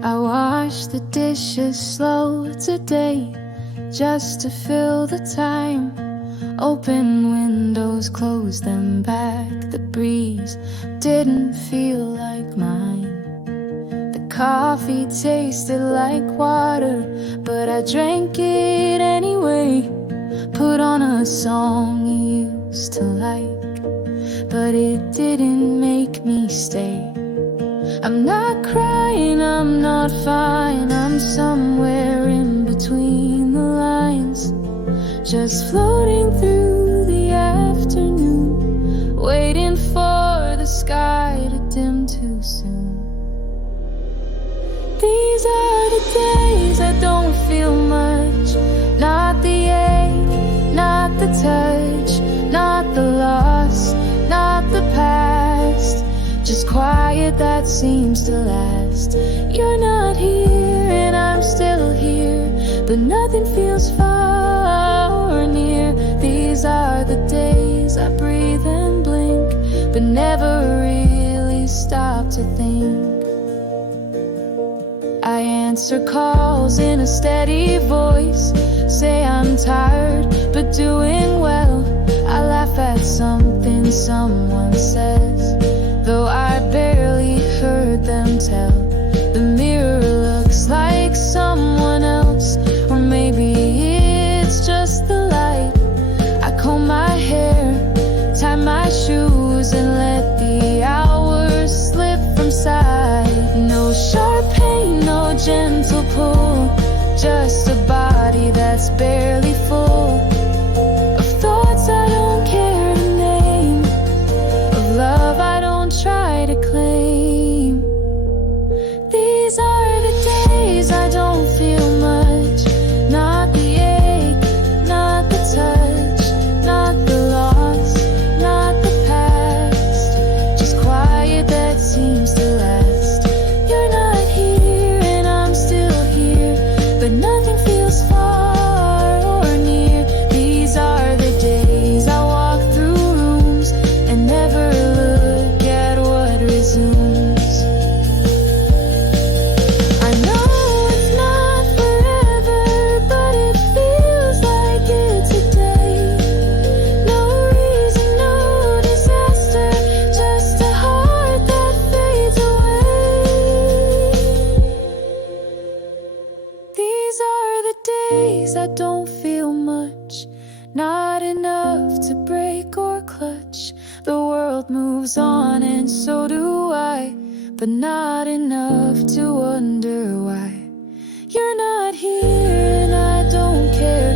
I wash the dishes slow today, just to fill the time. Open windows, close them back. The breeze didn't feel like mine. The coffee tasted like water, but I drank it anyway. Put on a song you used to like, but it didn't make me stay. I'm not crying, I'm not fine, I'm somewhere in between the lines, just floating through the afternoon, waiting for the sky to dim too soon. These are the days I don't feel much, not the ache, not the touch, not the loss, not the past, just quiet that seems to last. You're not here and I'm still here, but nothing feels far or near. These are the days I breathe and blink, but never really stop to think. I answer calls in a steady voice, say I'm tired but doing well. I laugh at something someone says, though I barely heard them tell. The mirror looks like someone else, or maybe it's just the light. I comb my hair, tie my shoes, and let the hours slip from sight. No sharp pain, no gentle pull, just a body that's barely full of thoughts I don't care to name, of love I don't try to claim. These are the days I don't feel much, not the ache, not the touch, not the loss, not the past, just quiet that seems to last. You're not here and I'm still here, but nothing feels far or near. These are the days I walk through rooms and never look at what resumes. I know it's not forever, but it feels like it's a day. No reason, no disaster, just a heart that fades away. These are the days I don't feel much, not enough to break or clutch. The world moves on and so do I, but not enough to wonder why. You're not here and I don't care,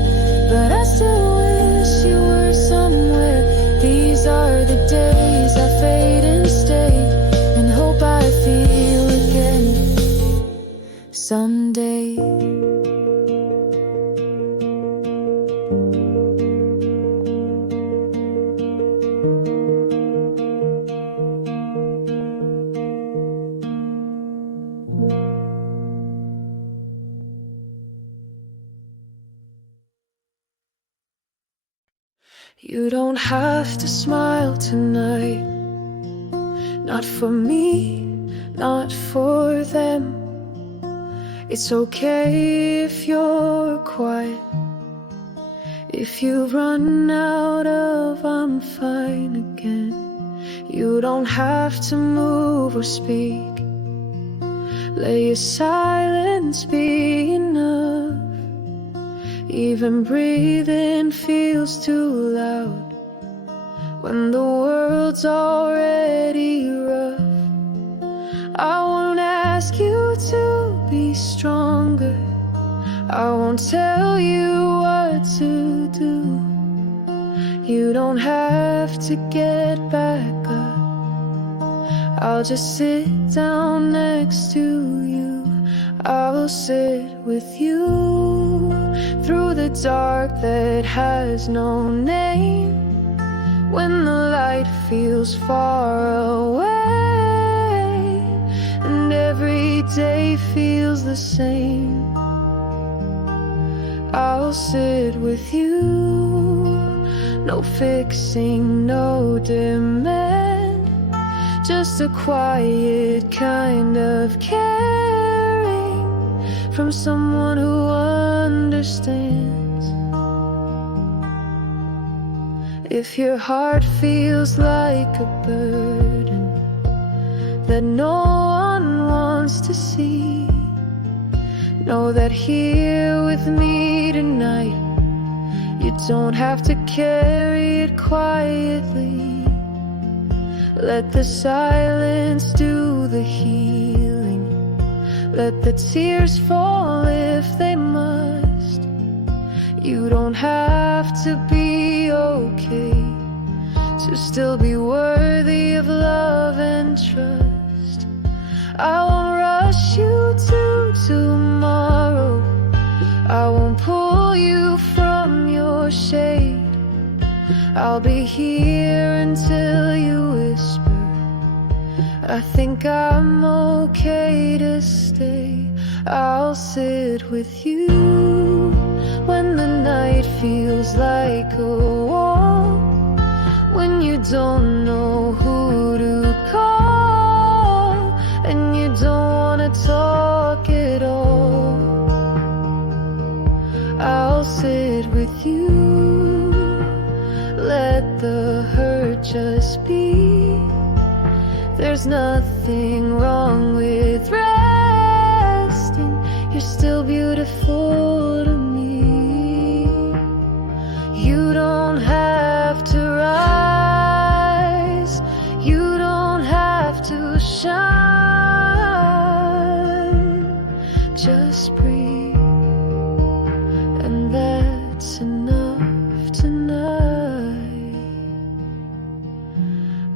but I still wish you were somewhere. These are the days I fade and stay, and hope I feel again someday. You don't have to smile tonight, not for me, not for them. It's okay if you're quiet, if you run out of I'm fine again. You don't have to move or speak, let your silence be enough. Even breathing feels too loud when the world's already rough. I won't ask you to be stronger, I won't tell you what to do. You don't have to get back up, I'll just sit down next to you. I'll sit with you through the dark that has no name, when the light feels far away and every day feels the same. I'll sit with you, no fixing, no demand, just a quiet kind of caring. from someone who understands. If your heart feels like a burden that no one wants to see, know that here with me tonight, you don't have to carry it quietly. Let the silence do the healing. Let the tears fall if they must. You don't have to be okay to still be worthy of love and trust. I won't rush you to tomorrow. I won't pull you from your shade. I'll be here until you whisper, I think I'm okay to stay. I'll sit with you when the night feels like a wall, when you don't know who to call, and you don't wanna talk at all. I'll sit with you, let the hurt just be. There's nothing wrong with resting. You're still beautiful to me. You don't have to rise. You don't have to shine. Just breathe, and that's enough tonight.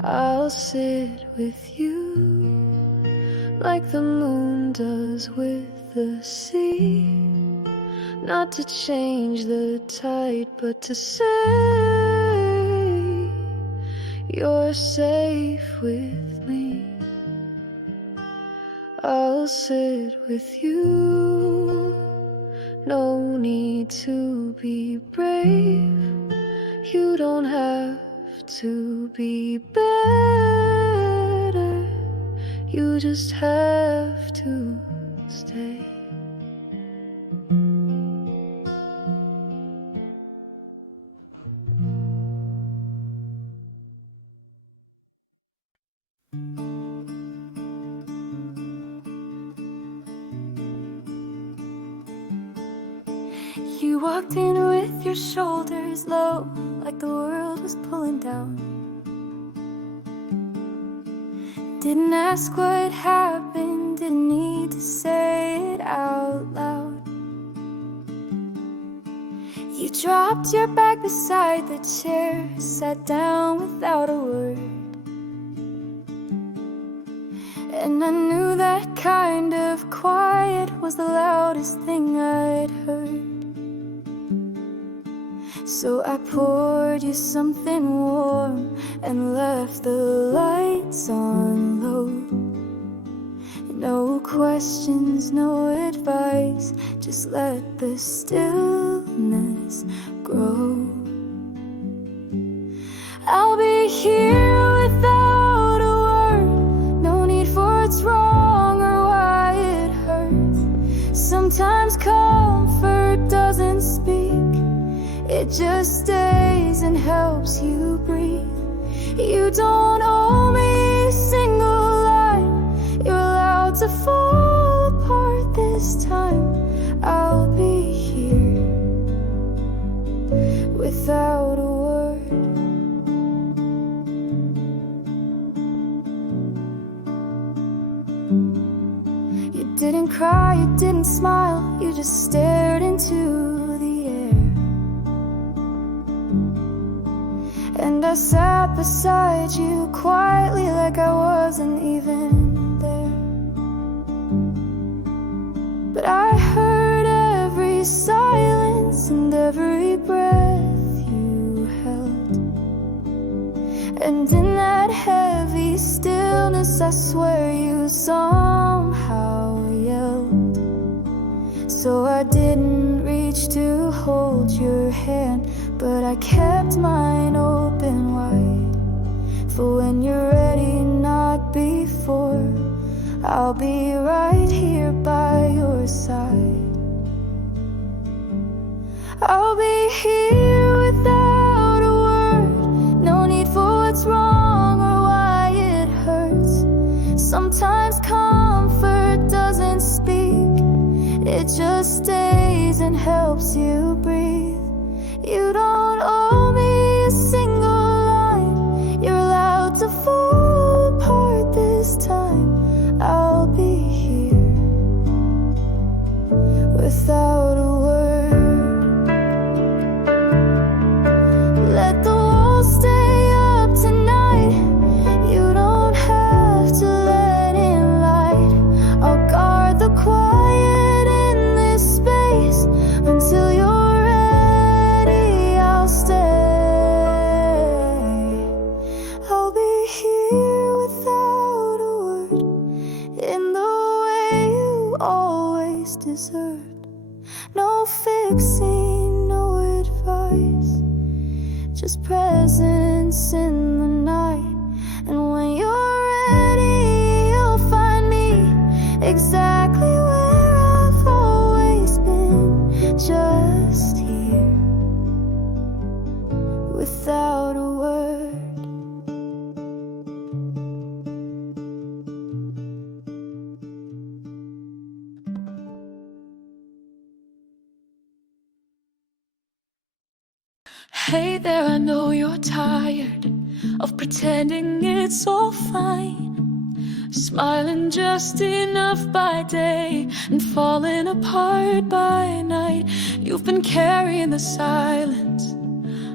I'll sit with you like the moon does with the sea, not to change the tide, but to say you're safe with me. I'll sit with you, no need to be brave. You don't have to be better, you just have to stay. You walked in with your shoulders low, like the world was pulling down. Didn't ask what happened, didn't need to say it out loud. You dropped your bag beside the chair, sat down without a word. And I knew that kind of quiet was the loudest thing I'd heard. So I poured you something warm and left the lights on low. No questions, no advice, just let the stillness grow. I'll be here without a word, no need for what's wrong or why it hurts. Sometimes comfort doesn't speak, it just stays and helps you breathe. You don't owe me a single line, you're allowed to fall apart this time. I'll be here without a word. You didn't cry, you didn't smile, you just stared into the air. And I sat beside you quietly like I wasn't even there. But I heard every silence and every breath you held. And in that heavy stillness, I swear you somehow yelled. So I didn't reach to hold your hand, but I kept mine open wide. For when you're ready, not before, I'll be right here by your side. I'll be here without a word. No need for what's wrong or why it hurts. Sometimes comfort doesn't speak, it just stays and helps you breathe. You don't owe me a single line. You're allowed to fall apart this time. I'll be here without a word. Let the walls stay up tonight. You don't have to let in light. I'll guard the quiet in this space until you're deserved. No fixing, no advice, just presence in the night. And when you're ready, you'll find me exactly where I've always been, just here without a word. Hey there, I know you're tired of pretending it's all fine, smiling just enough by day and falling apart by night. You've been carrying the silence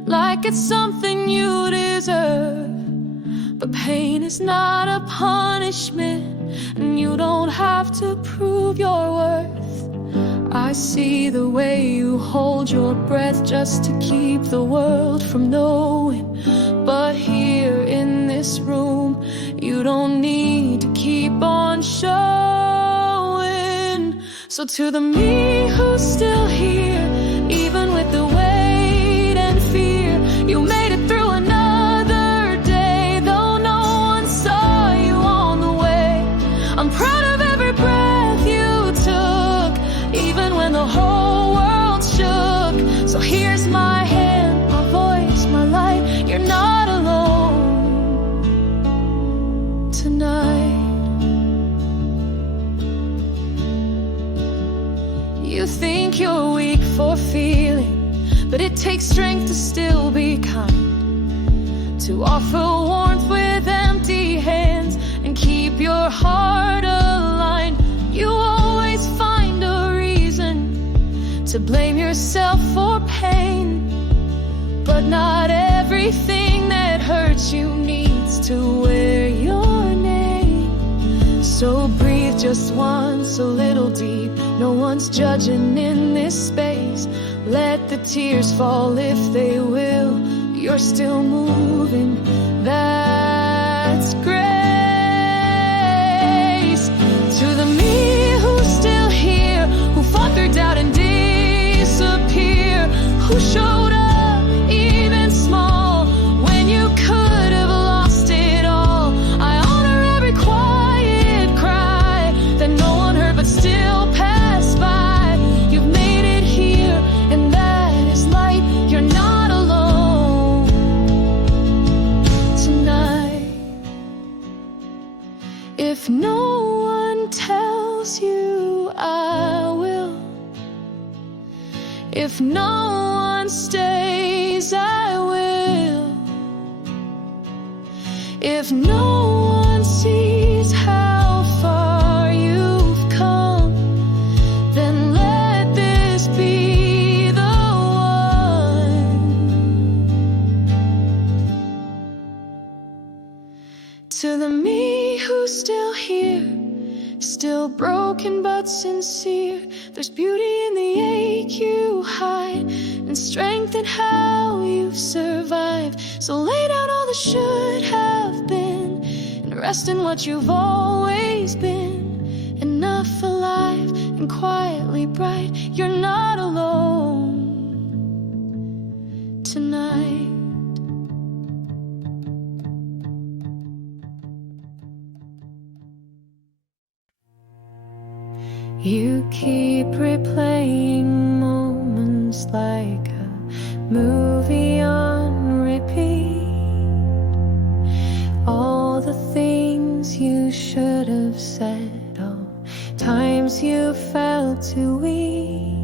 like it's something you deserve, but pain is not a punishment, and you don't have to prove your worth. I see the way you hold your breath just to keep the world from knowing. But here in this room, you don't need to keep on showing. So to the me who's still here, even with the weight and fear, you made it through another day, though no one saw you on the way. I'm proud of every breath you took, even when the whole world shook. So here's my hand, my voice, my light. You're not alone tonight. You think you're weak for feeling, but it takes strength to still be kind, to offer warmth with empty hands and keep your heart aligned. You always find a reason to blame yourself for pain, but not everything that hurts you needs to wear your name. So breathe just once, a little deep. No one's judging in this space. Let the tears fall if they will. You're still moving, that's grace. To the me who's still here, who fought through doubt and disappear, who showed up even small when you could have lost it all. I honor every quiet cry that no one heard but still passed by. You've made it here, and that is light. You're not alone tonight. If no one tells you, I will. If no one stays, I will. If no one sees how far you've come, then let this be the one. To the me who's still here, still broken but sincere, there's beauty in the ache you hide, and strength in how you've survived. So lay down all the should have been, and rest in what you've always been. Enough alive and quietly bright. You're not alone tonight. You keep replaying moments seems like a movie on repeat. All the things you should have said, all times you felt too weak.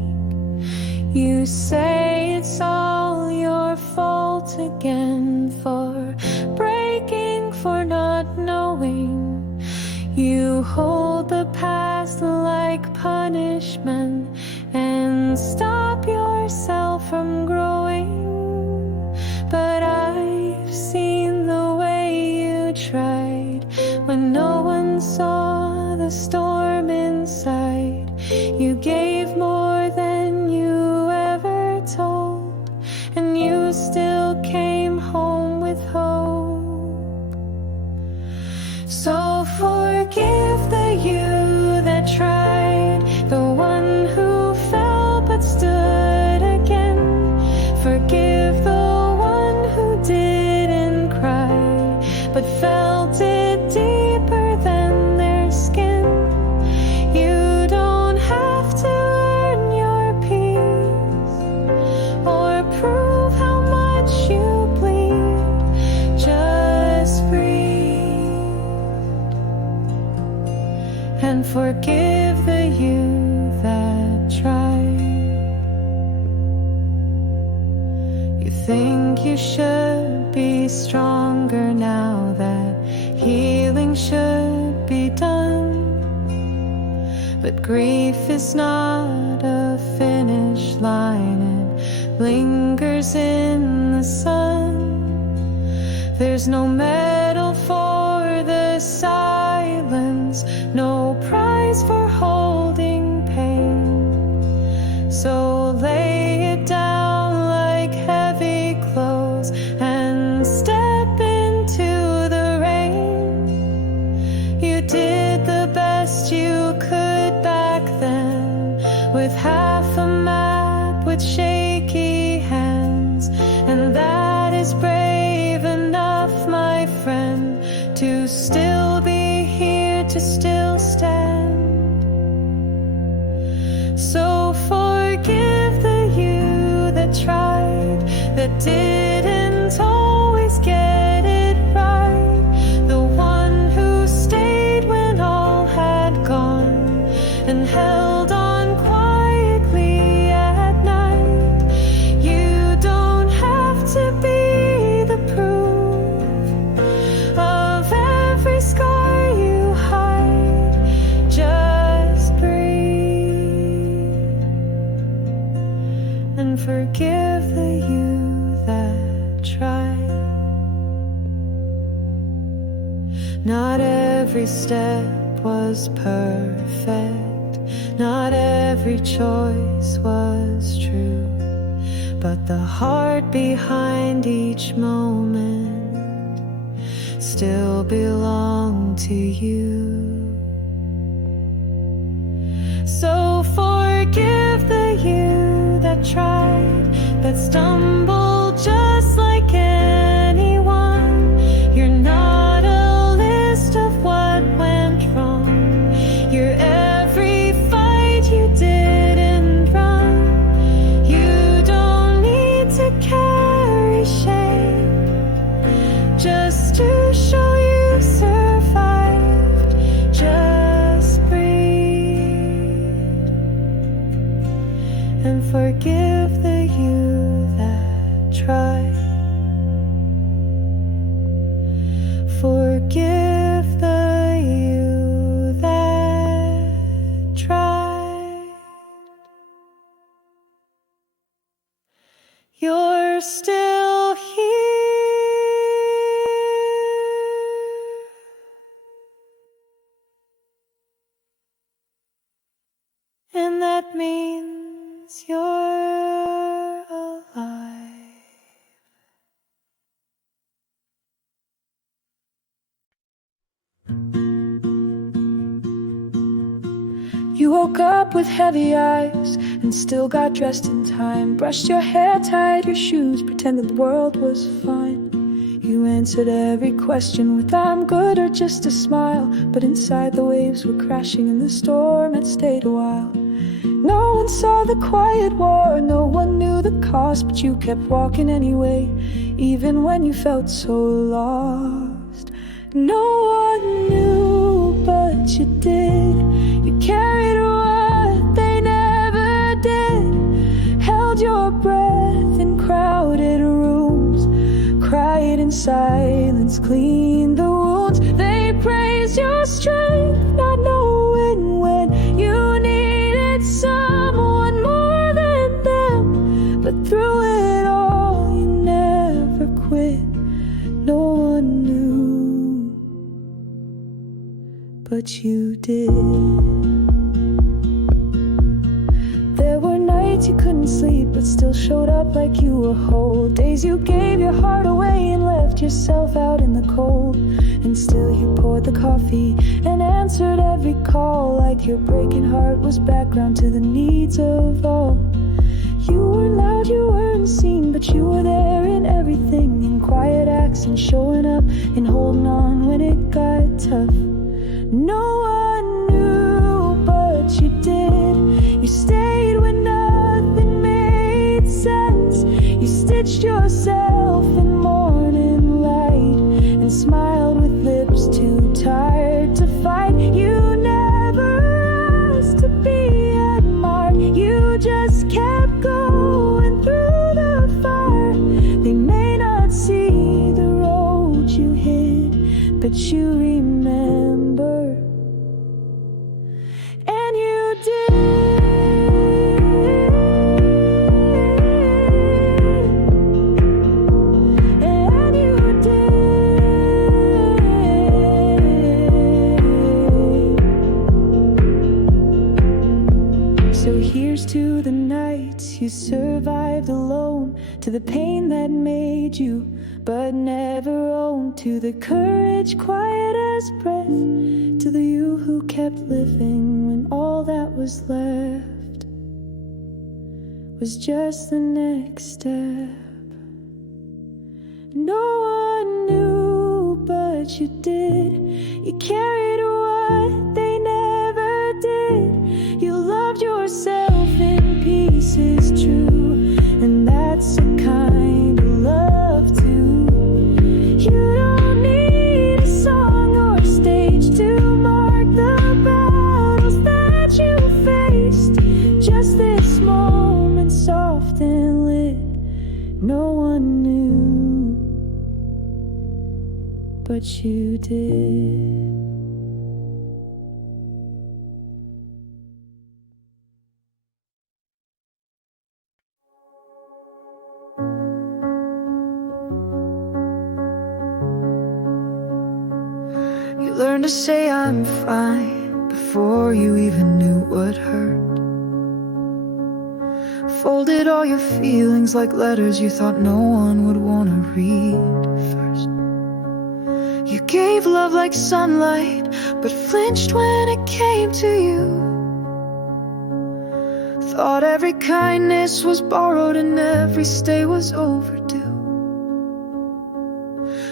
You say it's all your fault again, for breaking, for not knowing. You hold the past like punishment and stop yourself from growing. But I've seen the way you tried when no one saw the storm inside. You gave more than you ever told, and you still came home with hope. So forgive the you that tried, the one who fell but stood again. Forgive the one who didn't cry but felt it deeper than their skin. You don't have to earn your peace or prove how much you bleed. Just breathe and forgive the you that tried. You think you should be stronger now, that healing should be done. But grief is not a finish line, it lingers in the sun. There's no medal for the silence, no prize for holding pain. So lay it down like heavy clothes and step into the rain. You did the best you could back then, with half a map, with shaky hands. And that is brave enough, my friend, to still be here, to still stand. So forgive the you that tried, that didn't always get it right. The one who stayed when all had gone and held on quietly at night. You don't have to be the proof of every scar you hide. Just breathe and forgive the you that tried. Not every step was perfect, not every choice was true, but the heart behind each moment still belonged to you. So forgive the you that tried, that stumbled just like anyone. You're not a list of what went wrong. You're every fight you didn't run. You don't need to carry shame just to show you survived. Just breathe and forgive the you that tried. Forgive the you that tried. You're still here, and that means you're alive. You woke up with heavy eyes and still got dressed in time. Brushed your hair, tied your shoes, pretended the world was fine. You answered every question with I'm good or just a smile, but inside the waves were crashing and the storm had stayed a while. No one saw the quiet war, no one knew the cost, but you kept walking anyway, even when you felt so lost. No one knew, but you did. You carried what they never did, held your breath in crowded rooms, cried in silence, cleaned the wounds. They praised your strength, not knowing when you needed someone more than them. But through it all, you never quit. No one knew, but you did. There were nights you couldn't sleep, but still showed up like you were whole. Days you gave your heart away and left yourself out in the cold. And still you poured the coffee and answered every call, like your breaking heart was background to the needs of all. You were loud, you weren't seen, but you were there in everything, in quiet acts and showing up and holding on when it got tough. No one knew, but you did. You stayed when nothing made sense. You stitched yourself in morning light and smiled with lips too tired to fight. You never asked to be admired. You just kept going through the fire. They may not see the road you hid, but you remember. And you did. To the nights you survived alone, to the pain that made you but never owned, to the courage quiet as breath, to the you who kept living when all that was left was just the next step. No one knew, but you did. You carried what they never did. You loved yourself in pieces true, and that's a kind of love too. You don't need a song or a stage to mark the battles that you faced. Just this moment, soft and lit. No one knew, but you did. Learn to say I'm fine before you even knew what hurt. Folded all your feelings like letters you thought no one would want to read first. You gave love like sunlight, but flinched when it came to you. Thought every kindness was borrowed and every stay was overdue.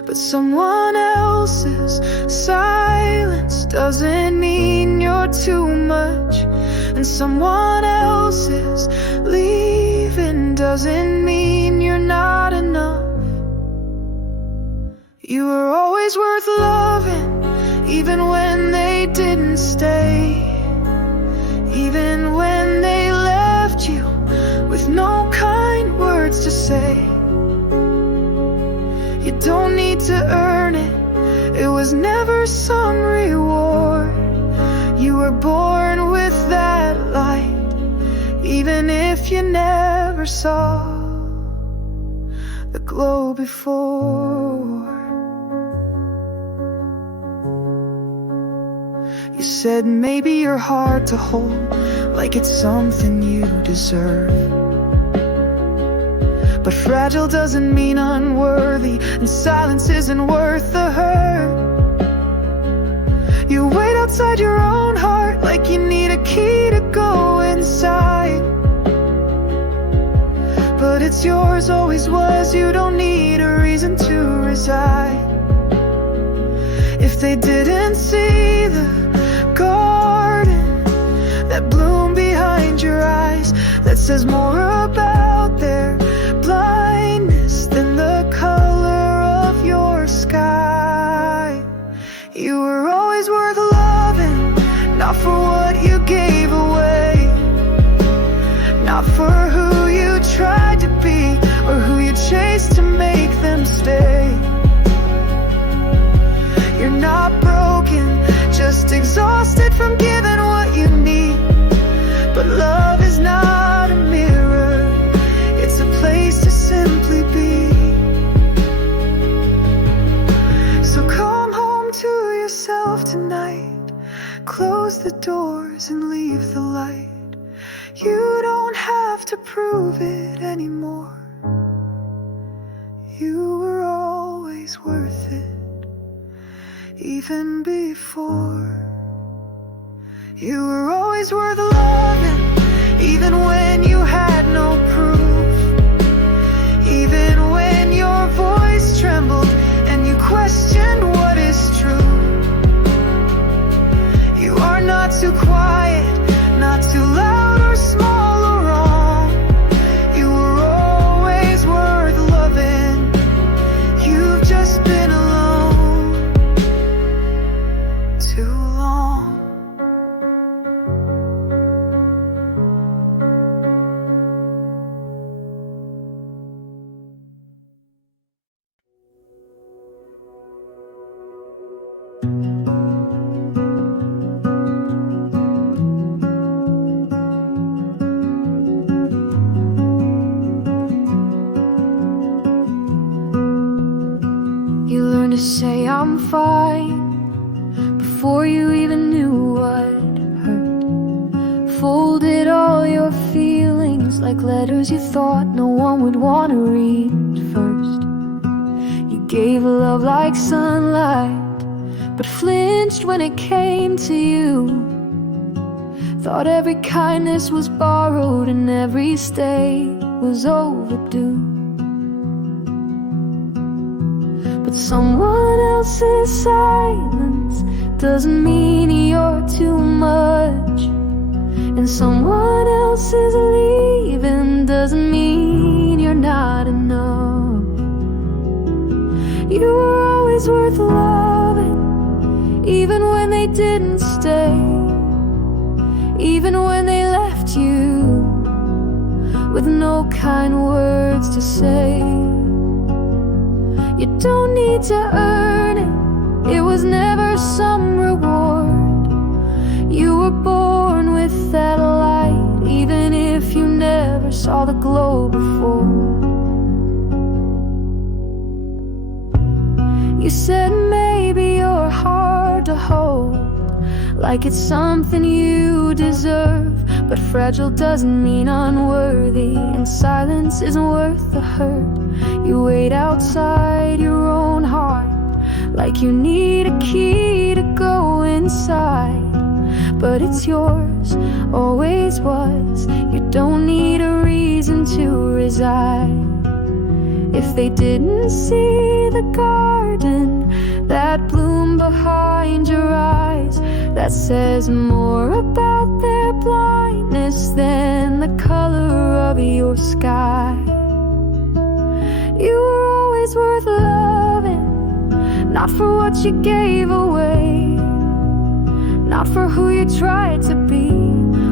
But someone else's silence doesn't mean you're too much, and someone else's leaving doesn't mean you're not enough. You were always worth loving, even when they didn't stay, even when they left you with no kind words to say. You don't need to earn it, it was never some reward. You were born with that light, even if you never saw the glow before. You said maybe you're hard to hold, like it's something you deserve. But fragile doesn't mean unworthy, and silence isn't worth the hurt. You wait outside your own heart like you need a key to go inside. But it's yours, always was, you don't need a reason to reside. If they didn't see the garden that bloomed behind not for what you gave away, not for who you tried to be or who you chased to make them stay. You're not broken, just exhausted from giving what you need. But love is not a mirror, it's a place to simply be. So come home to yourself tonight, close the doors and leave the light. You don't have to prove it anymore. You were always worth it, even before. You were always worth loving, even when you had no proof, even when your voice trembled and you questioned what is true. You are not too quiet, not too loud or small or wrong. You were always worth loving. You've just been alone too long. You learned to say I'm fine before you even knew what hurt. Folded all your feelings like letters you thought no one would want to read first. You gave love like sunlight, but flinched when it came to you. Thought every kindness was borrowed and every stay was overdue. But someone else's silence doesn't mean you're too much, and someone else's leaving doesn't mean you're not enough. You were always worth loving, even when they didn't stay, even when they left you with no kind words to say. You don't need to earn it, it was never some reward. You were born with that light, even if you never saw the glow before. You said maybe you're hard to hold, like it's something you deserve. But fragile doesn't mean unworthy, and silence isn't worth the hurt. You wait outside your own heart, like you need a key to go inside. But it's yours, always was. You don't need a reason to reside. If they didn't see the garden that bloomed behind your eyes, that says more about their blindness than the color of your sky. You were always worth loving, not for what you gave away, not for who you tried to be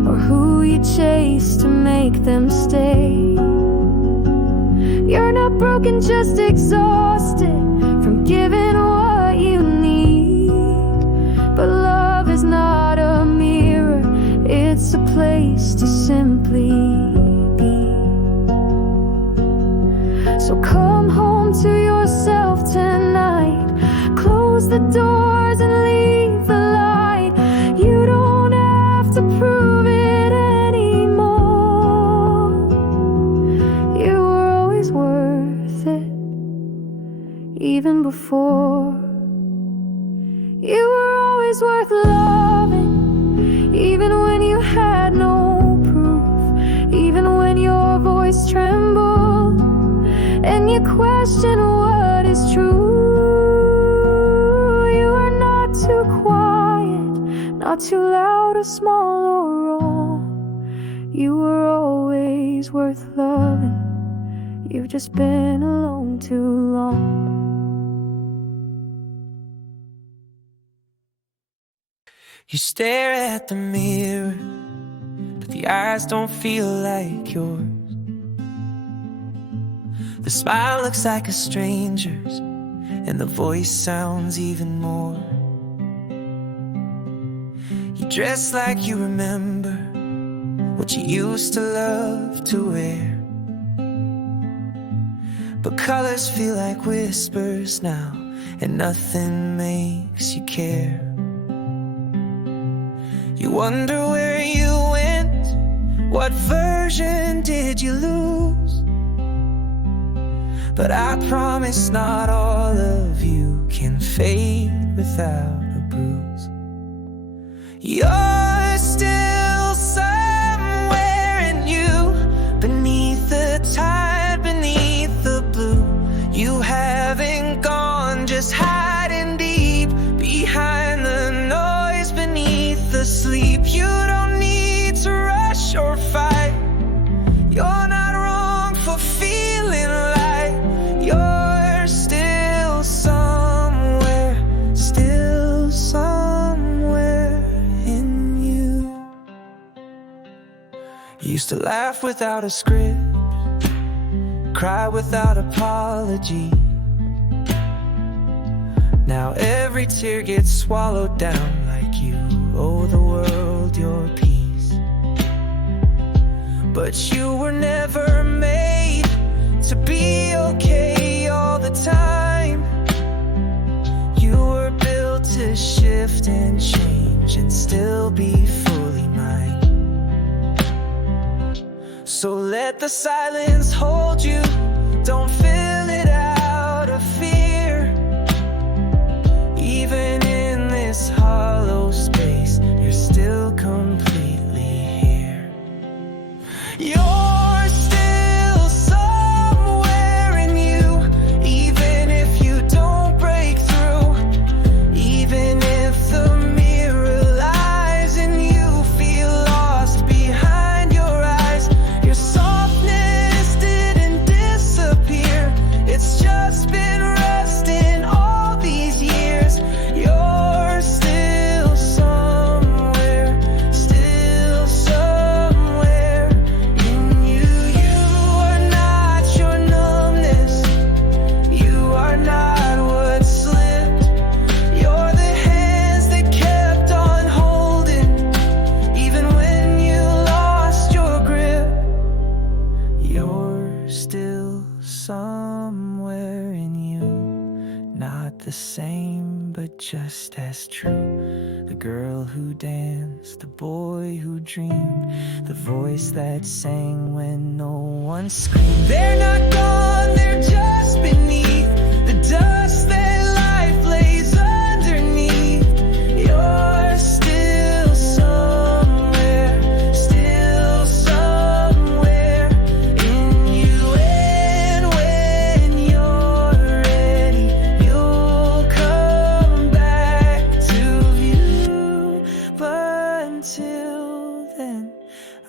or who you chased to make them stay. You're not broken, just exhausted from giving what you need. But love is not a mirror, it's a place to simply be. So come home to yourself tonight, close the doors and leave the light. You don't have to prove it anymore. You were always worth it, even before. You were always worth loving, even when you had no proof, even when your voice trembled and you question what is true. You are not too quiet, not too loud or small or wrong. You were always worth loving. You've just been alone too long. You stare at the mirror, but the eyes don't feel like yours. The smile looks like a stranger's, and the voice sounds even more. You dress like you remember what you used to love to wear, but colors feel like whispers now, and nothing makes you care. You wonder where you went, what version did you lose? But I promise not all of you can fade without a bruise. You're still somewhere in you, beneath the tide, beneath the blue. You haven't gone, just hiding deep behind the noise, beneath the sleep. You don't need to rush or fight. You're not wrong for feeling like you're still somewhere in you. You used to laugh without a script, cry without apology. Now every tear gets swallowed down like you owe the world your peace. But you were never made to be okay all the time. You were built to shift and change and still be fully mine. So let the silence hold you, don't fill it out of fear. Even in this hollow space, you're still completely here. You're still somewhere in you, even if you don't break through. Even if the mirror lies and you feel lost behind your eyes. Your softness didn't disappear, it's just been resting all these years. You're still somewhere in you. You are not your numbness, you are not what slipped. You're the hands that kept on holding, even when you lost your grip. You're still somewhere in you, not the same, but just as true. The girl who danced, the boy who dreamed, the voice that sang when no one screamed. They're not gone, they're just beneath the dust that life lays underneath. You're still somewhere in you. And when you're ready, you'll come back to view. But until then,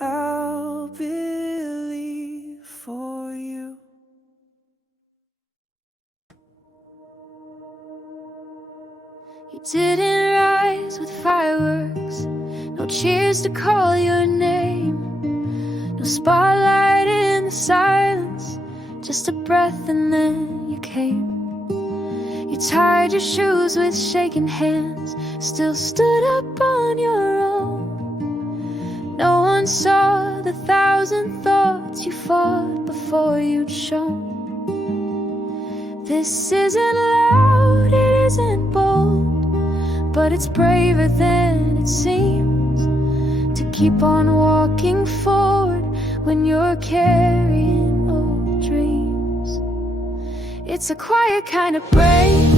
I'll believe for you. You didn't rise with fireworks, no cheers to call your name, no spotlight in the silence, just a breath and then you came. You tied your shoes with shaking hands, still stood up on your own. No one saw the thousand thoughts you fought before you'd shown. This isn't loud, it isn't bold, but it's braver than it seems to keep on walking forward when you're carrying old dreams. It's a quiet kind of brave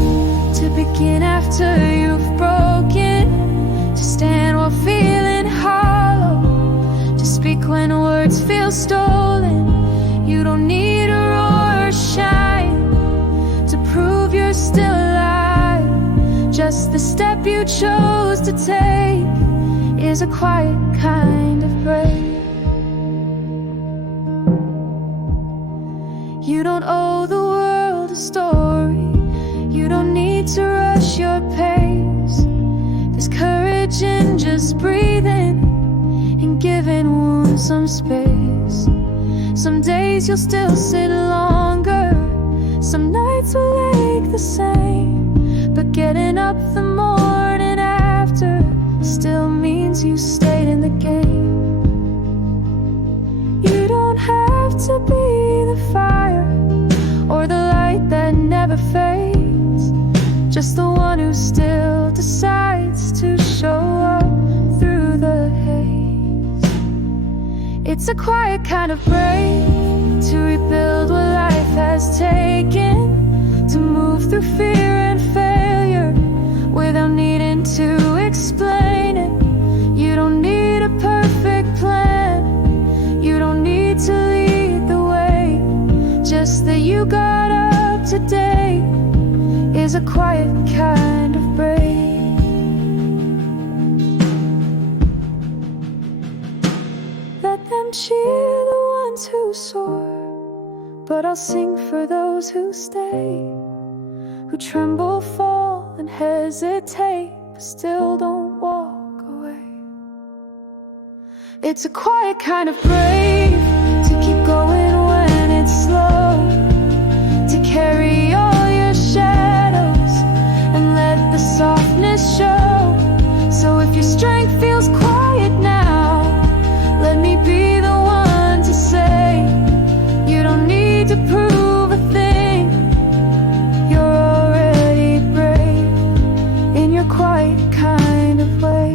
to begin after you've broken, to stand while feeling hollow, to speak when words feel stolen. You don't need a roar or shine to prove you're still alive. Just the step you chose to take is a quiet kind of brave. You don't owe the world a story, you don't need to rush your pace. There's courage courage in just breathing and giving wounds some space. Some days you'll still sit longer, some nights will ache the same, but getting up the morning after still means you stayed in the game. You don't have to be the fire or the light that never fades, just the one who still decides to show up through the haze. It's a quiet kind of break to rebuild what life has taken, to move through fear and failure without needing to explain it. You don't need a perfect plan, you don't need to lead the way, just that you got up today is a quiet kind of break. Let them cheer the ones who soar, but I'll sing for those who stay, who tremble, fall, and hesitate, but still don't walk away. It's a quiet kind of brave to keep going when it's slow, to carry all your shadows and let the softness show. So if your strength feels quiet now, let me be the one to say, you don't need to prove a thing, you're already brave in your quiet kind of way.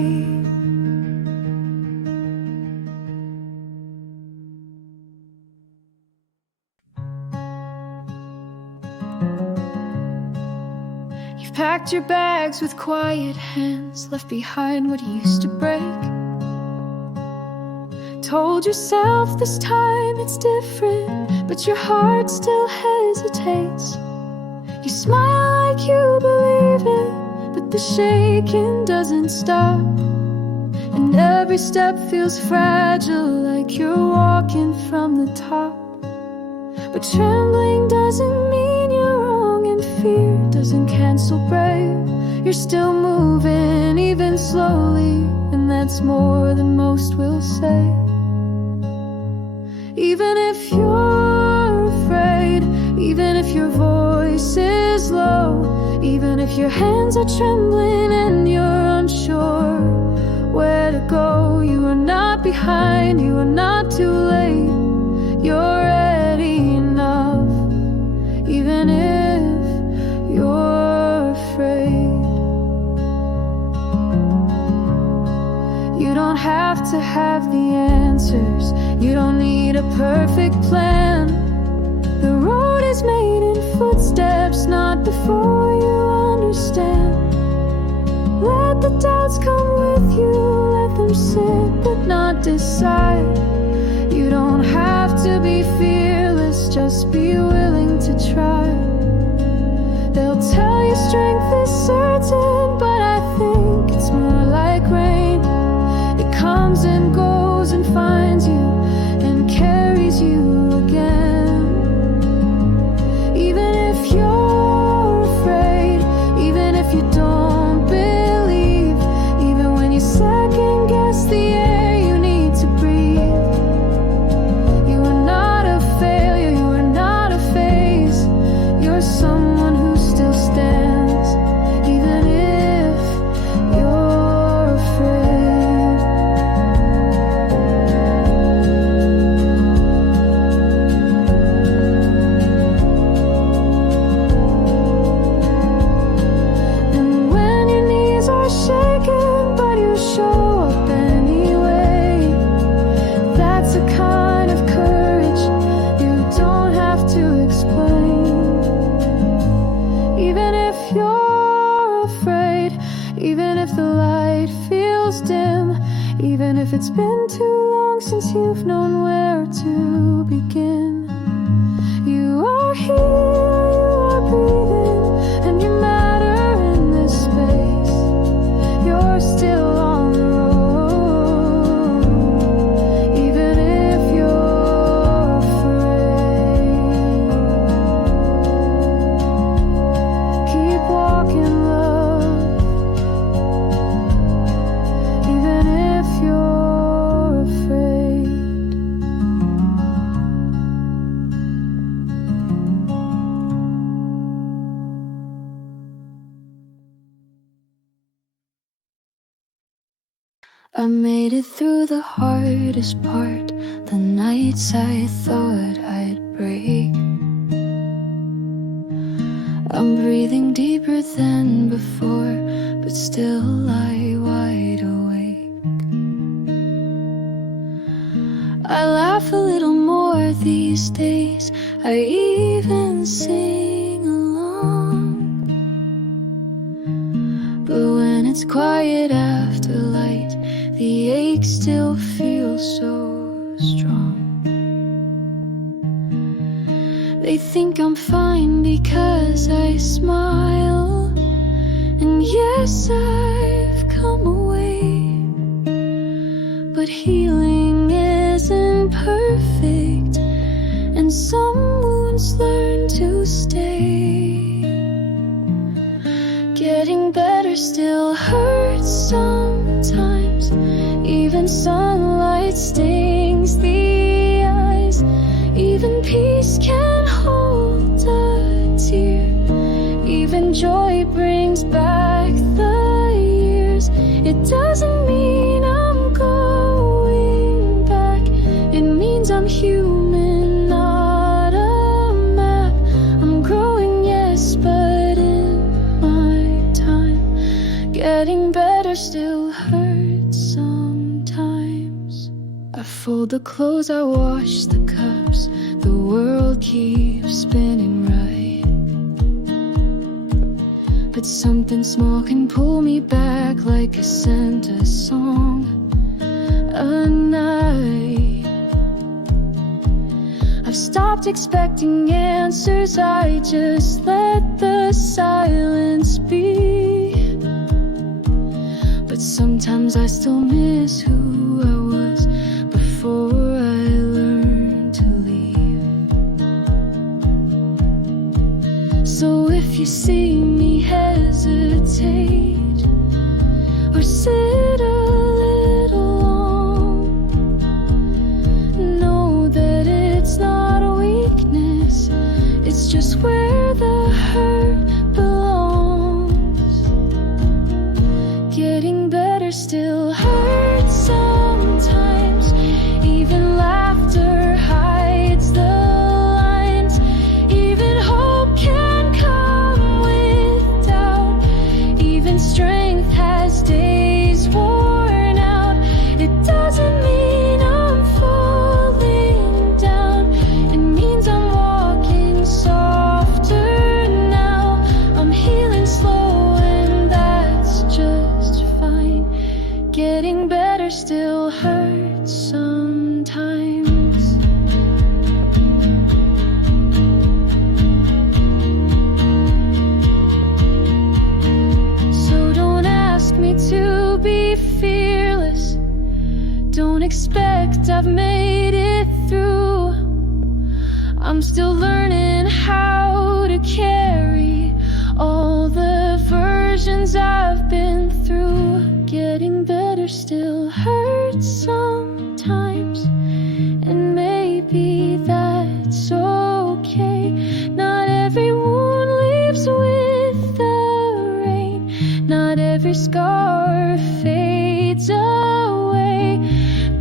You've packed your bags with quiet hands, left behind what used to break. Told yourself this time it's different, but your heart still hesitates. You smile like you believe it, but the shaking doesn't stop. And every step feels fragile, like you're walking from the top. But trembling doesn't mean you're wrong, and fear doesn't cancel brave. You're still moving, even slowly, and that's more than most will say. Even if you're afraid, even if your voice is low, even if your hands are trembling and you're unsure where to go, you are not behind, you are not too late, you're ready enough, even if you're afraid. You don't have to have the answers, you don't need a perfect plan. The road is made in footsteps, not before you understand. Let the doubts come with you, let them sit but not decide. You don't have to be fearless, just be willing to try. They'll tell you strength is certain, but I think it's more like rain. It comes and goes and finds you and carries you again. Even if you're afraid, even if you don't believe, even when you second guess the air you need to breathe, you are not a failure, you are not a phase, you're someone who still stands, even if you're afraid. And when your knees are shaking but you show up anyway, that's a kind of courage you don't have to explain. Even if you're afraid, even if the light feels dim, even if it's been too long since you've known where to begin, you are here, you are breathing, and you matter in this space. You're still on the road, even if you're afraid. Keep walking, love. I made it through the hardest part, the nights I thought I'd break. I'm breathing deeper than before, but still lie wide awake. I laugh a little more these days, I even sing along. But when it's quiet after light, the ache still feels so strong. They think I'm fine because I smile, and yes, I've come away. But healing isn't perfect, and some wounds learn to stay. Getting better still hurts sometimes, even sunlight stings the eyes. Even peace can hold a tear, even joy brings back the years. It doesn't mean I'm going back, it means I'm human, not a map. I'm growing, yes, but in my time. Getting better still hurts sometimes. I fold the clothes, I wash the cups, the world keeps spinning right. But something small can pull me back like a Santa song a night. I've stopped expecting answers, I just let the silence be. But sometimes I still miss who I was before I learned to leave. So if you see me hesitate or sit a little long, know that it's not a weakness, it's just where the hurt belongs. Getting better still hurts sometimes, even laughter hides the lines. Even hope can come with doubt, even strength has days worn out. It doesn't mean I'm falling down, it means I'm walking softer now. I'm healing slow and that's just fine. Getting better still hurts sometimes. So don't ask me to be fearless, don't expect I've made it through. I'm still learning how to carry all the versions I've been through. Getting better still hurts sometimes, and maybe that's okay. Not every wound leaves with the rain, not every scar fades away.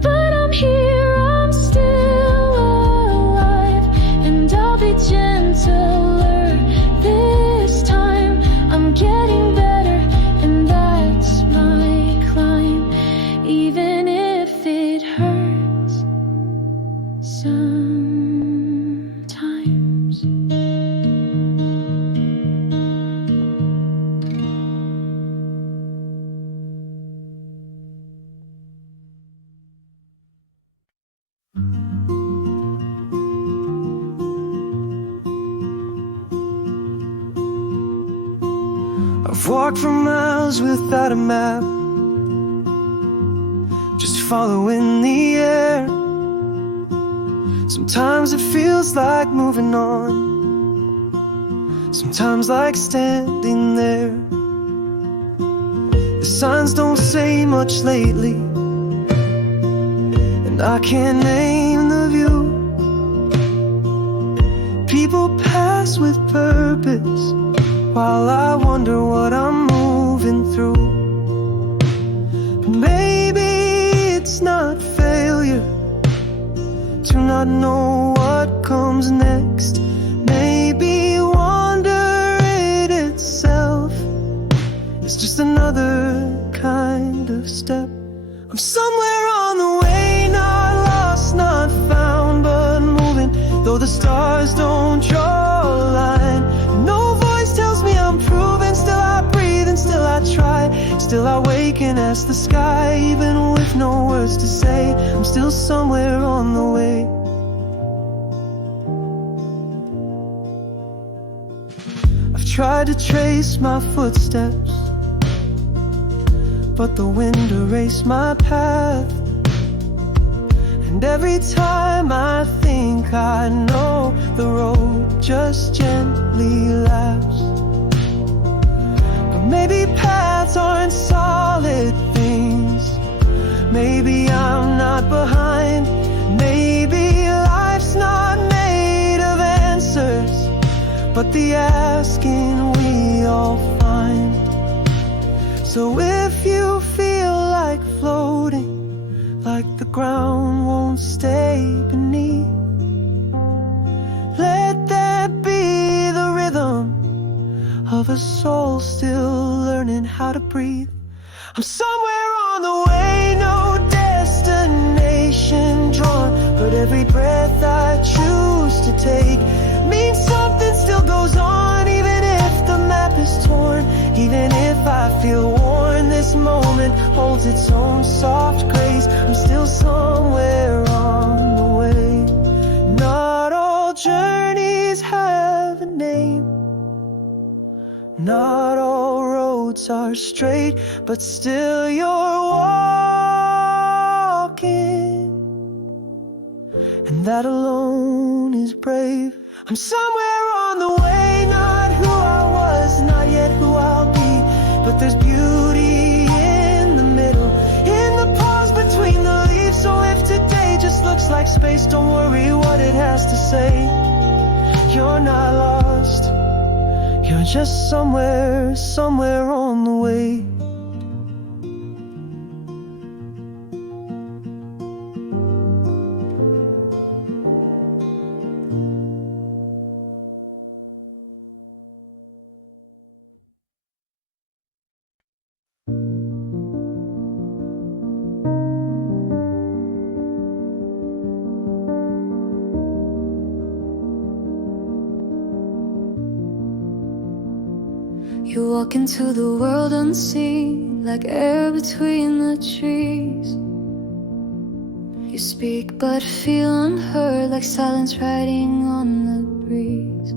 But I'm here, I'm still alive, and I'll be gentler this time. I'm getting better, and that's my climb, even if it hurts sometimes. I've walked for miles without a map, just following the air. Sometimes it feels like moving on, sometimes like standing there. The signs don't say much lately, and I can't name the view. People pass with purpose, while I wonder what I'm moving through. Maybe not know what comes next. Maybe wonder it itself is just another kind of step. I'm somewhere on the way, not lost, not found, but moving. Though the stars don't draw a line, no voice tells me I'm proven. Still I breathe and still I try. Still I wake and ask the sky, even with no words to say. I'm still somewhere on the way. I've tried to trace my footsteps, but the wind erased my path. And every time I think I know, the road just gently laughs. But maybe paths aren't solid things. Maybe I'm not behind. Maybe life's not made of answers, but the asking we all find. So if you feel like floating, like the ground won't stay beneath, let that be the rhythm of a soul still learning how to breathe. I'm somewhere on the way, no destination drawn, but every breath I choose to take means something still goes on, even if the map is torn. Even if I feel worn, this moment holds its own soft grace. I'm still somewhere on the way. Not all journeys have a name, not all roads are straight, but still you're walking, and that alone is brave. I'm somewhere on the way, not who I was, not yet who I'll be, but there's beauty in the middle, in the pause between the leaves. So if today just looks like space, don't worry what it has to say. You're not lost, you're just somewhere, somewhere on the way. You walk into the world unseen, like air between the trees. You speak but feel unheard, like silence riding on the breeze.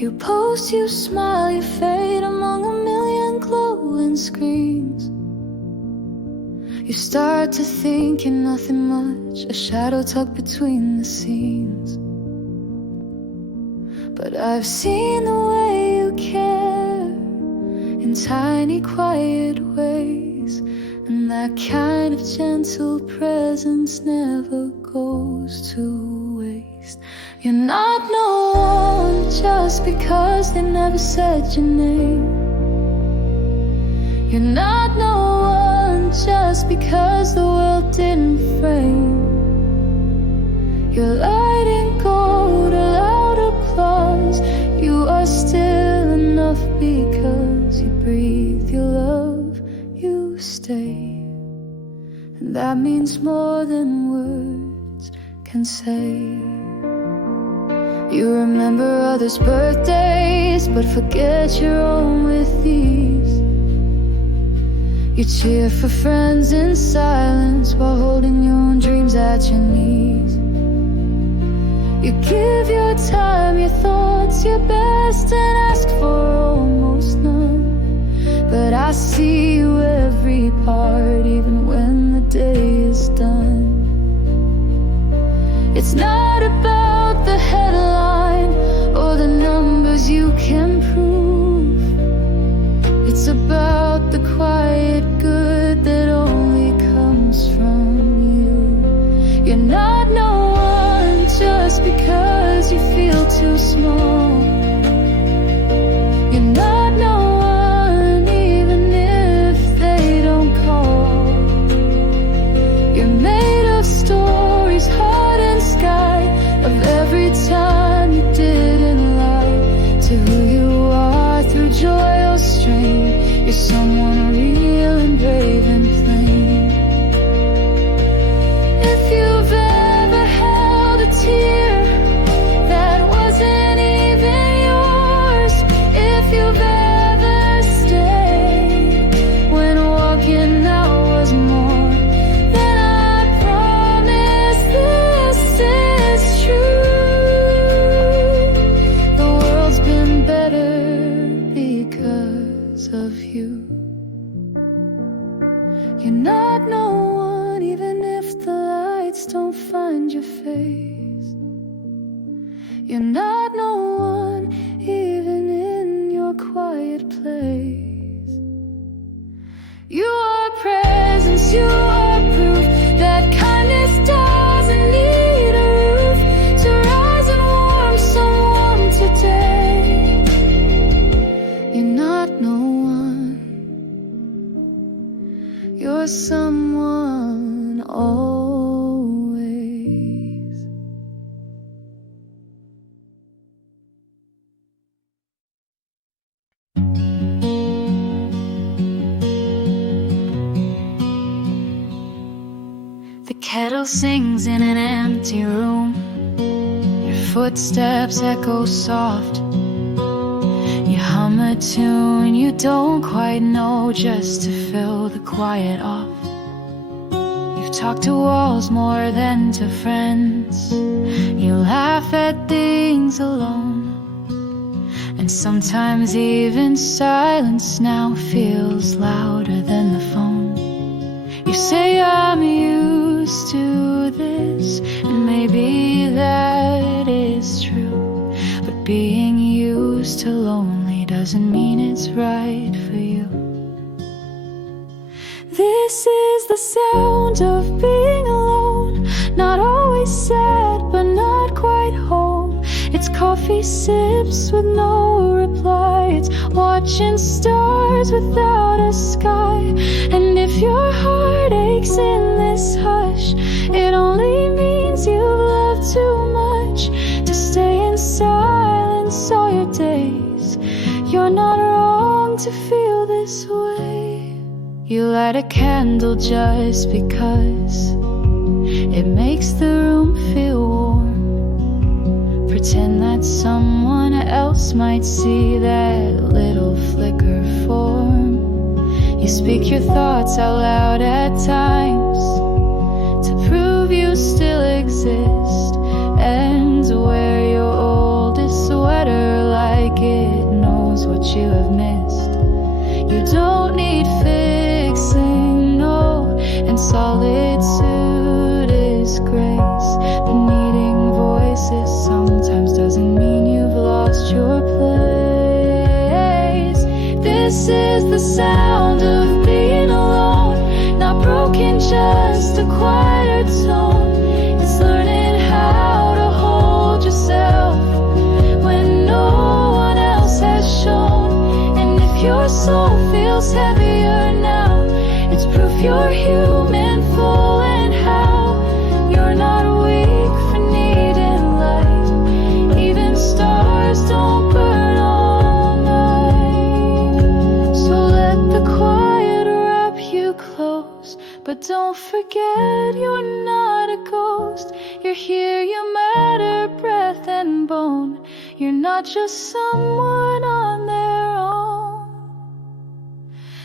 You pose, you smile, you fade among a million glowing screens. You start to think you're nothing much, a shadow tucked between the scenes. But I've seen the way you care in tiny quiet ways, and that kind of gentle presence never goes to waste. You're not no one just because they never said your name. You're not no one just because the world didn't frame. You're light in gold, a loud applause. You are still enough because you breathe, you love, you stay. And that means more than words can say. You remember others' birthdays, but forget your own with ease. You cheer for friends in silence while holding your own dreams at your knees. You give your time, your thoughts, your best, and ask for almost none. But I see you every part, even when the day is done. It's not about the headline or the numbers you can prove. It's about the quiet good that only comes from you. You're not no one just because you feel too small. You're not no one even if they don't call. You're made of stories, You're not no one, even if the lights don't find your face. You're not no one, even in your quiet place. You are presence, you are proof that kindness doesn't need a roof to rise and warm someone today. You're not no one, you're someone always. The kettle sings in an empty room. Your footsteps echo soft. You hum a tune you don't quite know just to fill the quiet off. You've talked to walls more than to friends. You laugh at things alone. And sometimes even silence now feels louder than the phone. You say I'm used to this, and maybe that is true. But being used to lonely doesn't mean it's right for you. This is the sound of being alone, not always sad, but not quite home. It's coffee sips with no reply. It's watching stars without a sky. And if your heart aches in this hush, it only means you love too much to stay in silence all your days. You're not wrong to feel this way. You light a candle just because it makes the room feel warm. Pretend that someone else might see that little flicker form. You speak your thoughts out loud at times to prove you still exist, and wear your oldest sweater like it knows what you have missed. You don't need fixing, no, and solitude is grace. But needing voices sometimes doesn't mean you've lost your place. This is the sound of being alone, not broken, just a quieter tone. It's learning how to hold yourself when no one else has shown. And if your soul feels heavier now, it's proof you're human, full and how. You're not weak for needing light. Even stars don't burn all night. So let the quiet wrap you close, but don't forget you're not a ghost. You're here, you matter, breath and bone. You're not just someone on their own.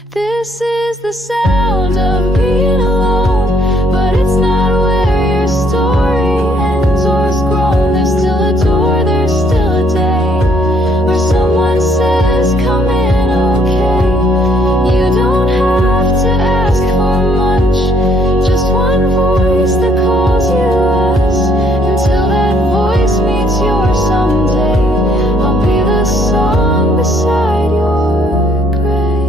This is the sound of being alone, but it's not where your story ends or is grown. There's still a door, there's still a day where someone says, come in, okay. You don't have to ask for much, just one voice that calls you us. Until that voice meets yours someday, I'll be the song beside your grave.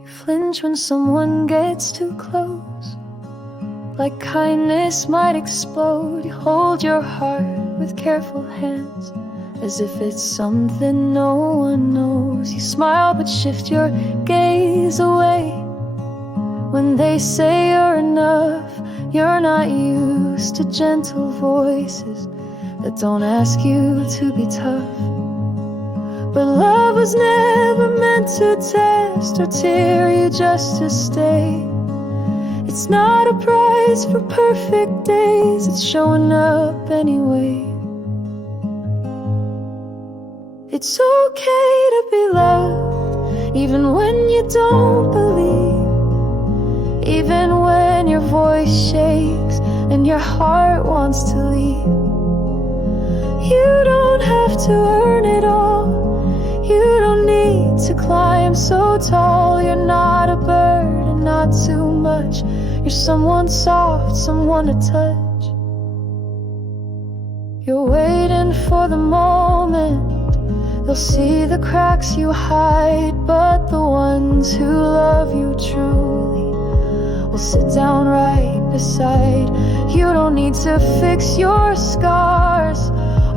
You flinch when someone gets too close, like kindness might explode. You hold your heart with careful hands, as if it's something no one knows. You smile but shift your gaze away when they say you're enough. You're not used to gentle voices that don't ask you to be tough. But love was never meant to test or tear you just to stay. It's not a prize for perfect days, it's showing up anyway. It's okay to be loved, even when you don't believe, even when your voice shakes and your heart wants to leave. You don't have to earn it all, you don't need to climb so tall. You're not a bird and not too much, you're someone soft, someone to touch. You're waiting for the moment they'll see the cracks you hide, but the ones who love you truly will sit down right beside. You don't need to fix your scars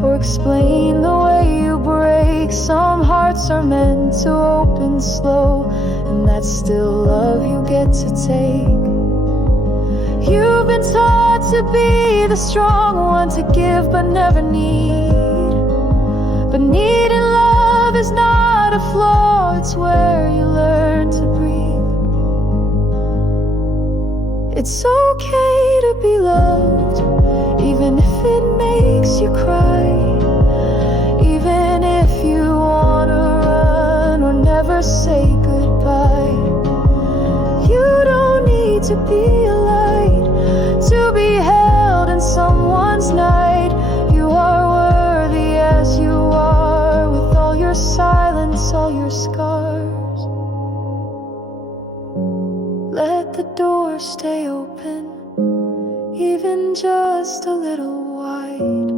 or explain the way you break. Some hearts are meant to open slow, and that's still love you get to take. You've been taught to be the strong one, to give but never need. But needing love is not a flaw, it's where you learn to breathe. It's okay to be loved, even if it makes you cry, even if you wanna run or never say goodbye. You don't need to be a light to be held in someone's night. You are worthy as you are, with all your silence, all your scars. Let the door stay open, even just a little wide.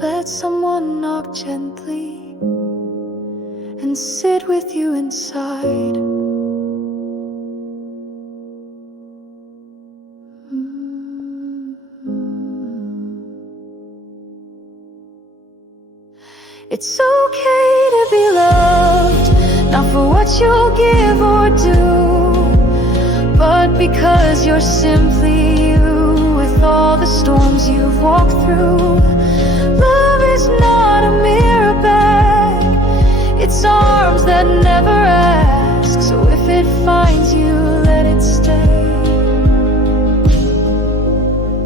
Let someone knock gently and sit with you inside. It's okay to be loved, not for what you'll give or do, but because you're simply you, with all the storms you've walked through. Love is not a mirror bag, it's arms that never ask. So if it finds you, let it stay.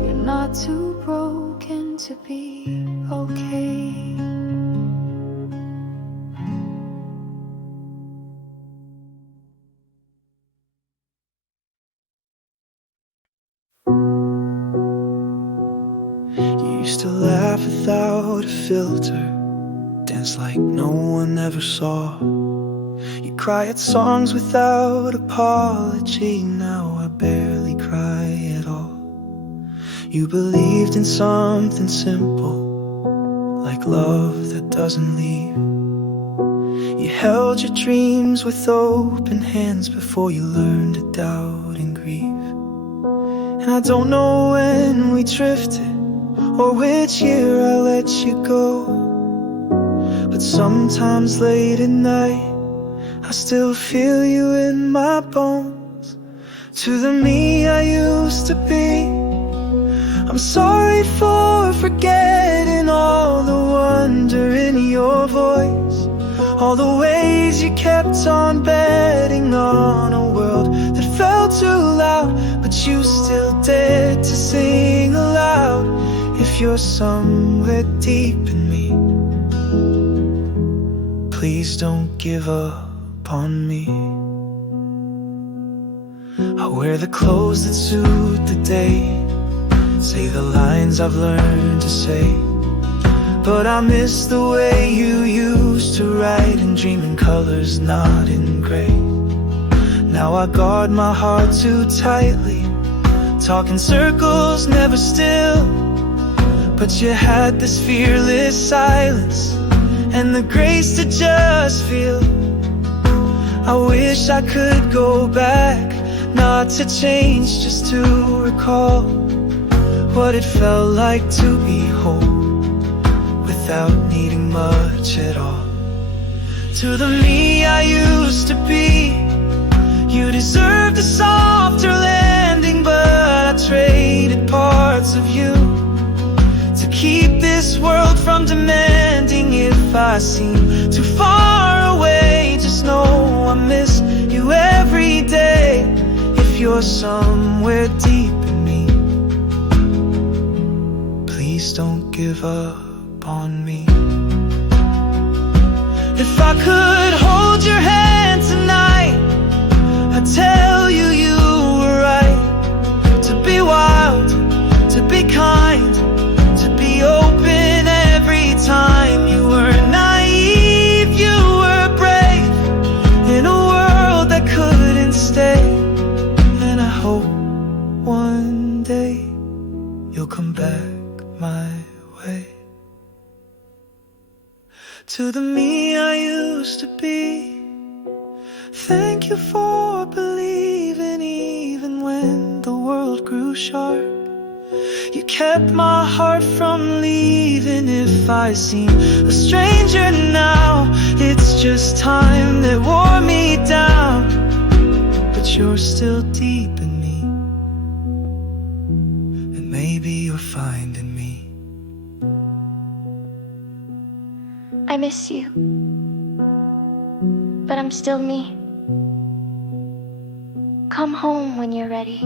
You're not too broken to be okay. Used to laugh without a filter, dance like no one ever saw. You cry at songs without apology, now I barely cry at all. You believed in something simple, like love that doesn't leave. You held your dreams with open hands before you learned to doubt and grieve. And I don't know when we drifted or which year I let you go, but sometimes late at night I still feel you in my bones. To the me I used to be, I'm sorry for forgetting all the wonder in your voice, all the ways you kept on betting on a world that felt too loud, but you still dared to sing aloud. If you're somewhere deep in me, please don't give up on me. I wear the clothes that suit the day, say the lines I've learned to say, but I miss the way you used to write and dream in colors, not in gray. Now I guard my heart too tightly, talk in circles, never still. But you had this fearless silence and the grace to just feel. I wish I could go back, not to change, just to recall what it felt like to be whole without needing much at all. To the me I used to be, you deserved a softer landing, but I traded parts of you to keep this world from demanding. If I seem too far miss you every day. If you're somewhere deep in me, please don't give up on me. If I could hold your hand tonight, I'd tell you you were right. To be wild, to be kind, to be open every time. You were naive, you were brave, in a world that couldn't stay. And I hope one day you'll come back my way. To the me I used to be, thank you for believing even when the world grew sharp. You kept my heart from leaving. If I seem a stranger now, it's just time that wore me down. But you're still deep in me, and maybe you're finding me. I miss you, but I'm still me. Come home when you're ready.